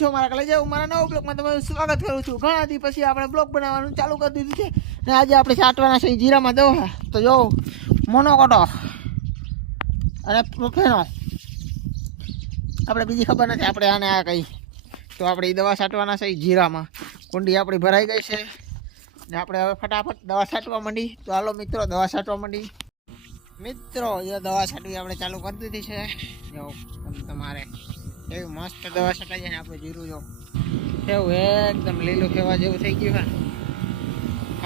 છો મારા કલે હું મારા નવો બ્લોગમાં તમારું સ્વાગત કરું છું. ઘણા દી પછી આપણે બ્લોગ બનાવવાનું ચાલુ કરી દીધું છે ને આજે આપણે છાંટવાના છે જીરામાં દવા તો જો મોનોકોટો અને પ્રોફેનો આપણે બીજી ખબર નથી આપણે આને આ કહી તો આપણે એ દવા છાંટવાના છે જીરામાં. કુંડી આપણી ભરાઈ ગઈ છે. ને આપણે હવે ફટાફટ દવા છાંટવા માંડી. તો હાલો મિત્રો, દવા છાંટવા માંડી. મિત્રો એ દવા છાંટવી આપણે ચાલુ કરી દીધી છે. જો તમારે એવી મસ્ત દવા છટાઈ જાય ને આપણે જીરું જો. એવું એકદમ લીલું ખેવા જેવું થઈ ગયું છે.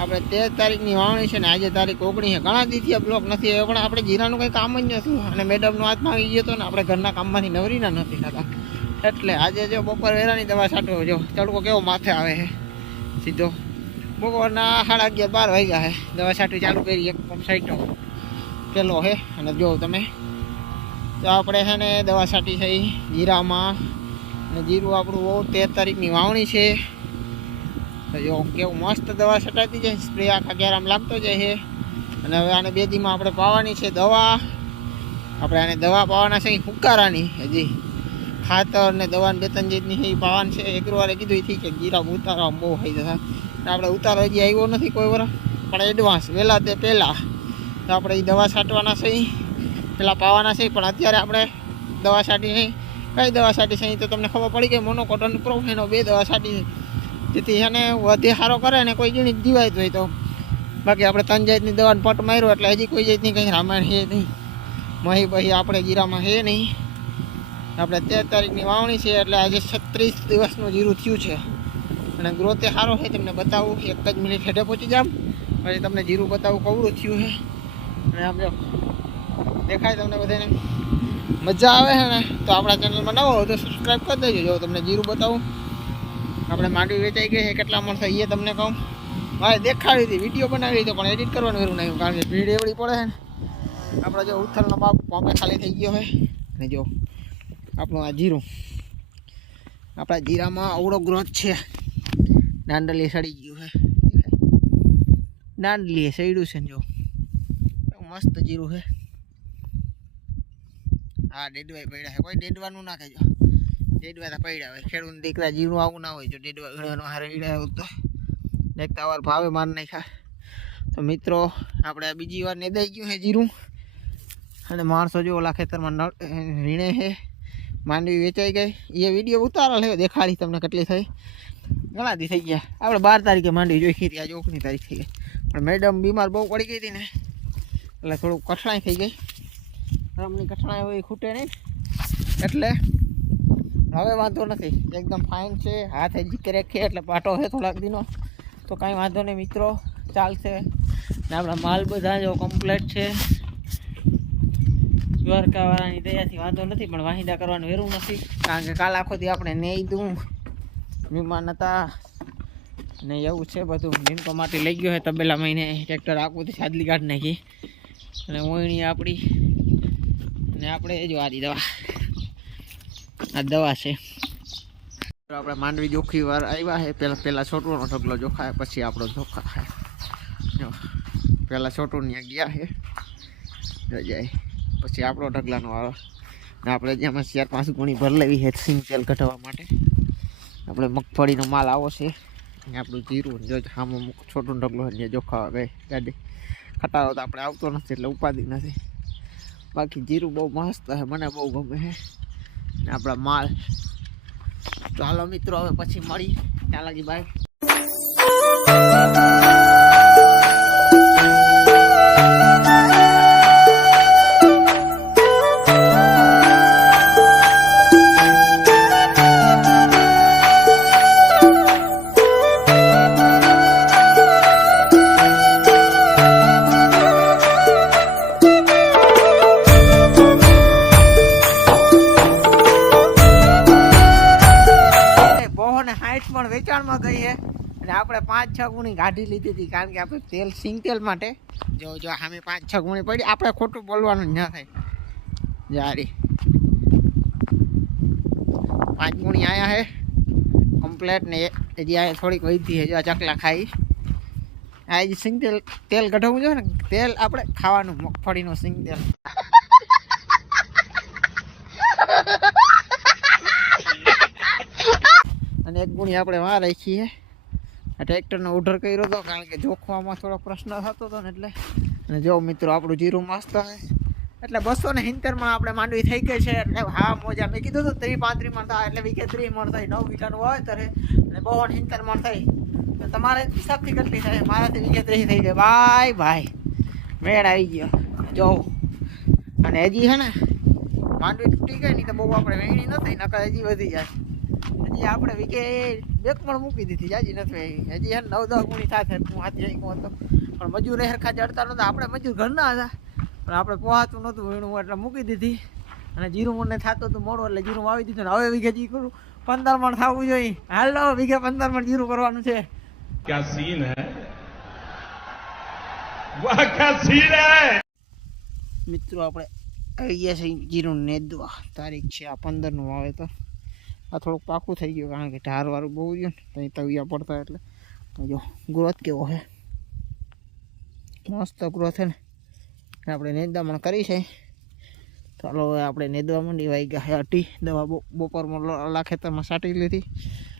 આપણે તેર તારીખની વાવણી છે ને આજે તારીખ ઓગણીસ છે. ઘણા દીધી બ્લોક નથી આવ્યો પણ આપણે જીરાનું કંઈ કામ જ નથી. અને મેડમનો હાથ આવી ગયો હતો ને આપણે ઘરના કામમાંથી નવરીના નથી થતા. એટલે આજે જો બપોર વેરાની દવા છાંટો જો. તડકો કેવો માથે આવે છે? સીધો. બપોરના સાડા અગિયાર બાર વાગ્યા છે. દવા છાંટવી ચાલુ કરી એક પંપ સાઈટો પેલો છે અને જો તમે તો આપણે છે ને દવા છાંટી છે જીરામાં અને જીરું આપણું બહુ તેર તારીખની વાવણી છે. જો કેવું મસ્ત દવા છટાતી જાય સ્પ્રે આખા ગેરામ લાગતો જાય છે. અને હવે આને બે દીમાં આપણે પાવાની છે દવા. આપણે આને દવા પાવાના છે ફૂકારાની હજી ખાતર ને દવા બે ત્રણ જીતની છે એ પાવાની છે. એકરવારે કીધું એથી કે જીરા ઉતારવા બહુ થઈ જતા આપણે ઉતારો હજી આવ્યો નથી કોઈ વાર પણ એડવાન્સ વહેલા તે પહેલાં. તો આપણે એ દવા છાંટવાના છે પેલા પાવાના છે, પણ અત્યારે આપણે દવા છાંટી નહીં કઈ દવા છાંટી છે તો તમને ખબર પડી કે મોનોકોટન પ્રોફેનો બે દવા છાંટી જેથી એને વધે સારો કરે ને કોઈ જીણી જીવાય હોય તો. બાકી આપણે ત્રણ જાતની દવાનો પટ માર્યો એટલે હજી કોઈ જાતની કંઈ રામાયણ છે નહીં. મહી પછી આપણે જીરામાં છે નહીં. આપણે તેર તારીખની વાવણી છે એટલે આજે છત્રીસ દિવસનું જીરું થયું છે. અને ગ્રોથે સારો છે, તમને બતાવું, એક જ મિનિટ હેઠે પહોંચી જામ પછી તમને જીરું બતાવું કવરું થયું છે. અને જો. દેખાય તમને બધાને? મજા આવે છે ને? તો આપણા ચેનલમાં નવો હોય તો સબસ્ક્રાઈબ કરી દેજો. જો તમને જીરું બતાવું. આપણે માંડવી વેચાઈ ગઈ છે. કેટલા મળશે એ તમને કહું. મારે દેખાડી હતી વીડિયો બનાવી હતી પણ એડિટ કરવાનું એવું નહીં કારણ કે ભીડ એવડી પડે છે ને. આપણે જો ઉથલનો પાપ પાપે ખાલી થઈ ગયો છે. અને જો, આપણું આ જીરું. આપણા જીરામાં અવળો ગ્રોથ છે. દાંડલી સડી ગયું છે. દાંડલી સડ્યું છે ને જો. મસ્ત જીરું છે. હા, ડેડવાય પડ્યા છે. કોઈ ડેડવાનું ના કહેજો. ડેડવા તો પડ્યા હોય. ખેડૂત દીકરા જીરું આવું ના હોય, જો ડેડવા ગળવાનો હારે ઈડા હોય તો. દેખતા વાર ભાવે માર નાખ્યા. તો મિત્રો, આપણે આ બીજી વાર નેદાઈ ગયું છે જીરું. અને માણસો જો ઓલા ખેતરમાં નળ વીણે છે. માંડવી વેચાઈ ગઈ. એ વીડિયો ઉતારો લે દેખાડી તમને કેટલી થઈ. ઘણા દી થઈ ગયા. આપણે બાર તારીખે માંડવી જોઈ હતી, આજે ઓગણીસ તારીખ થઈ ગઈ. પણ મેડમ બીમાર બહુ પડી ગઈ હતી ને. એટલે થોડુંક કઠણાઈ થઈ ગઈ. રમની કઠણાઈ હોય ખૂટે નહીં. એટલે હવે વાંધો નથી. એકદમ ફાઇન છે. હાથ હજી ક્રેક છે, એટલે પાટો છે થોડાક દિનો. તો કાંઈ વાંધો નહીં મિત્રો. ચાલશે. ને આપણા માલ બધા જો કમ્પ્લેટ છે. દ્વારકાવાળાની દયાથી વાંધો નથી, પણ વાહિંદા કરવાનું વેરું નથી. કારણ કે કાલ આખો દી આપણે નહીં દઉં. વિમાન હતા. ને એવું છે બધું. નીમકો માટે લઈ ગયો છે તબેલા મહિને. ટ્રેક્ટર આખું સાદલી કાઢ નાખી. અને ઓયણી આપણી. ને આપણે એ જો આરી દવા. આ દવા છે. આપણે માંડવી જોખી વાર આવ્યા છે પહેલાં પહેલાં છોટવાનો ઢગલો જોખાય, પછી આપણો જોખા ખાય પહેલાં છોટું ત્યાં ગયા છે જાય. પછી આપણો ઢગલાનો આવે ને આપણે જેમાં ચાર પાંચ ગુણી ભર લેવી છે સિંગ તેલ કઢાવવા માટે. આપણે મગફળીનો માલ આવો છે. ને આપણું જીરું જો આમાં છોટું ઢગલો છે જોખા ગઈ. ગાડી. ખટારો તો આપણે આવતો નથી એટલે ઉપાધિ નથી. બાકી જીરું બહુ મસ્ત છે, મને બહુ ગમે છે. ને આપણા માલ. હાલો મિત્રો, હવે પછી મળી. ચાલાજી ભાઈ બહુ વેચાણમાં ગઈ છે અને આપણે પાંચ છ ગુણી કાઢી લીધી હતી કારણ કે આપણે તેલ, સિંગ તેલ માટે જો જો સામે પાંચ છ ગુણી પડી. આપણે ખોટું બોલવાનું ના થાય. જારી. પાંચ ગુણી આયા છે કમ્પ્લેટ ને હજી આ થોડીક વૈધી છે જો ચકલા ખાઈ. આ જે સિંગ તેલ તેલ કઢાવવું જોઈએ ને. તેલ આપણે ખાવાનું, મગફળીનું સિંગ તેલ. એક ગુણી આપણે વાં રાખી ટ્રેક્ટરનો ઓર્ડર કર્યો હતો કારણ કે જોખવામાં થોડો પ્રશ્ન થતો હતો ને એટલે. અને જો મિત્રો આપણું જીરું મસ્ત હોય એટલે બસો ને સિત્તેરમાં આપણે માંડવી થઈ ગઈ છે એટલે હા, મોજા મેં કીધું હતું ત્રી પાંત્રીસ મણ થાય એટલે વીઘે ત્રીસ મણ થાય, નવ વીઘાનું હોય ત્યારે અને બહુ ને સિત્તેર મણ થઈ તમારે હિસાબથી કેટલી થાય? મારાથી વીઘે ત્રીસ થઈ જાય. ભાઈ ભાઈ મેળ આવી ગયો. જોઉં અને હજી છે ને, માંડવી તૂટી ગઈ નહીં તો બહુ આપણે વેણી ન થઈ નકર હજી વધી જાય. હજી આપણે વિકેટ બેક પણ મૂકી દીધી જાજી નથી આવી હજી નવ દસ ગુણી સાથે હું હાથી આવી હતો. પણ મજૂર હરખા ચડતા નહોતા. આપણે મજૂર ઘરના હતા. પણ આપણે પોહાતું નહોતું વીણું એટલે મૂકી દીધી. અને જીરું મને થતું હતું મોડું એટલે જીરું આવી દીધું. હવે વિઘે જી કરું પંદર મણ થવું જોઈએ. હાલો વિઘે પંદર મણ જીરું કરવાનું છે. ક્યાં સીન હે? વાહ ક્યાં સીન હે? મિત્રો આપણે આવી ગયા છે જીરું નેદવા. તારીખ છે આ પંદરનું આવે તો આ થોડુંક પાકું થઈ ગયું કારણ કે ઢારવાળું બહુ રહ્યું ને તવિયા પડતા એટલે. જો, ગ્રોથ કેવો છે મસ્ત ગ્રોથ છે ને. આપણે નિંદામણ કરી છે. ચાલો હવે આપણે નેદવા માંડી વાઈ ગયા અટી દવા બપોરમાં આ ખેતરમાં સાટી લીધી.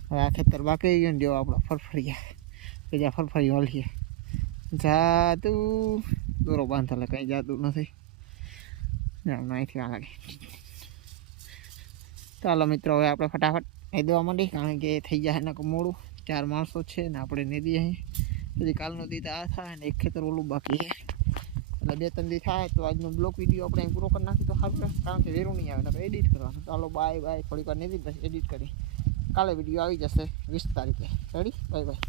હવે આ ખેતર બાકી ગયું ને જો આપણે ફરફરિયા. બીજા ફરફરી વળીએ જાદુ. દોરો બાંધેલા કંઈ જાદુ નથી. અહીંથી આ લાગે. ચાલો મિત્રો, હવે આપણે ફટાફટ નેદવા માંડી કારણ કે થઈ જાય એના મોડું. ચાર માણસો છે ને આપણે નહીં દઈએ પછી કાલનો દી આ થાય ને એક ખેતર ઓલું બાકી એટલે બે ત્રણ દી થાય તો આજનો બ્લોક વીડિયો આપણે પૂરો કરી નાખી તો સારું કારણ કે વેરું નહીં આવે ને એડિટ કરવાનું. ચાલો બાય બાય થોડીક વાર નહીં પછી એડિટ કરી. કાલે વીડિયો આવી જશે વીસ તારીખે. Ready bye bye